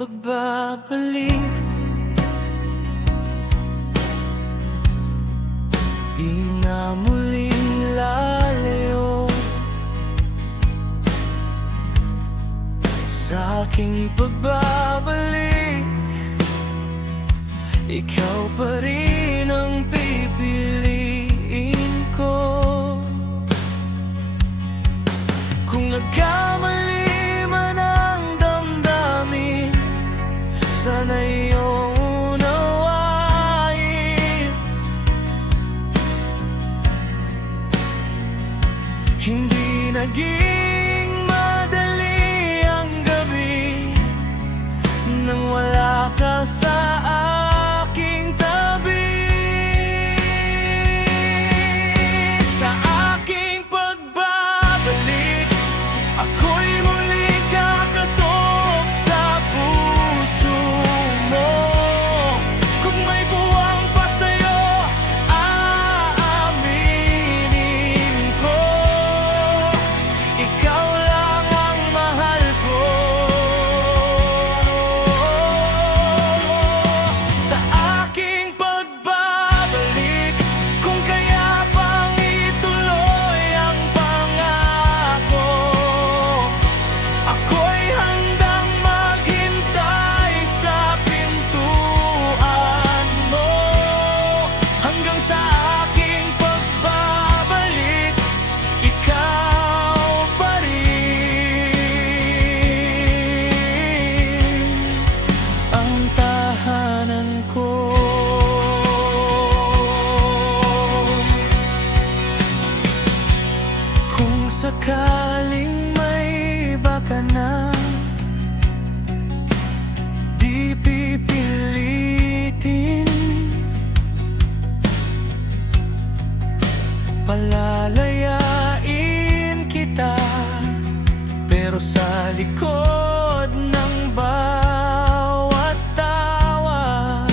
pagbabalik. Di na muling lalayo sa aking pagbabalik. Ikaw pa rin ang pipiliin ko. Kung nagkamali man ang damdamin, sana iyong unawain. Hindi naging madali ang gabi nang wala ka sa aking tabi. Sa aking pagbabalik, ako'y muling kakatok sa puso mo. Kung may buwang pa sa'yo, aaminin ko, ikaw lang ang mahal ko. Sa aking pagbabalik, kung kaya pang ituloy ang pangako, ako'y handang maghintay sa pintuan mo. Hanggang sa aking pagbabalik, ikaw pa rin ang tahanan ko. Kung sakaling may baka na, di pipilitin, palalayain kita. Pero sa likod ng bawat tawa,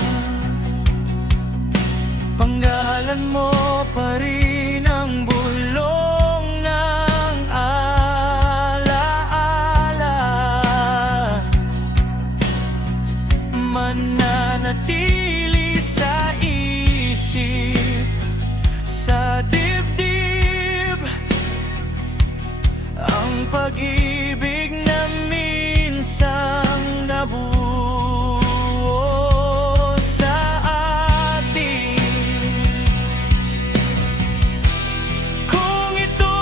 panggalan mo pa rin ang bulong ng alaala. Mananatili sa isip, sa dibdib, ang pag-ibig na minsang nabuo sa atin. Kung ito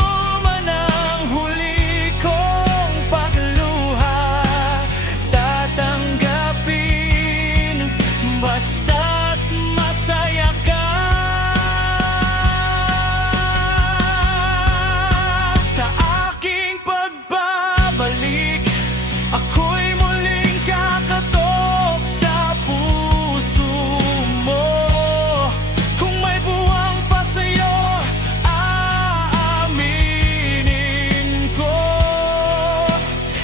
man ang huli kong pagluha, tatanggapin basta't masaya ka. Sa aking pagbabalik, ako'y muling kakatok sa puso mo. Kung may buwang pa sa'yo, aaminin ko,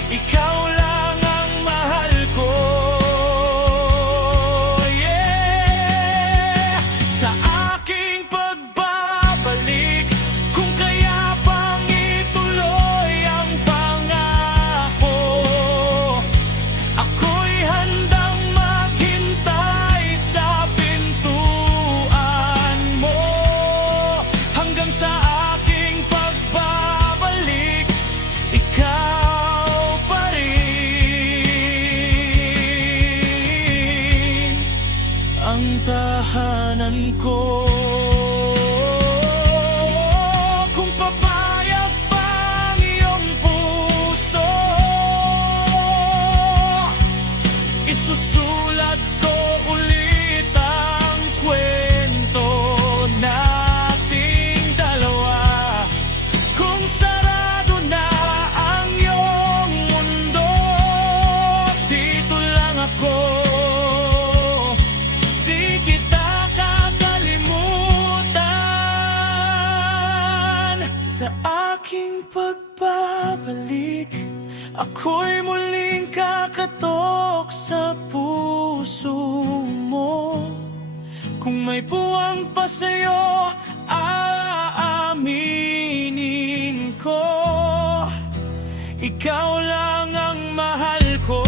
ikaw lang ang mahal ko. Yeah! Sa aking pagbabalik, kung kaya pang ituloy ang pangako, ako'y handang maghintay sa pintuan mo. Hanggang sa aking pagbabalik, ikaw pa rin ang tahanan ko. Kung papayag pa ang iyong puso, isusulat ko ulit ang kwento nating dalawa. Kung sarado na ang iyong mundo, dito lang ako. Di kita kakalimutan. Sa aking pagbabalik, ako'y muling kakatok sa puso mo. Kung may buwang pa sa'yo, aaminin ko, ikaw lang ang mahal ko.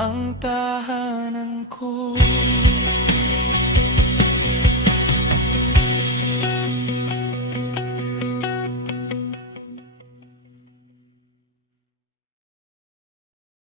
ang tahanan ko.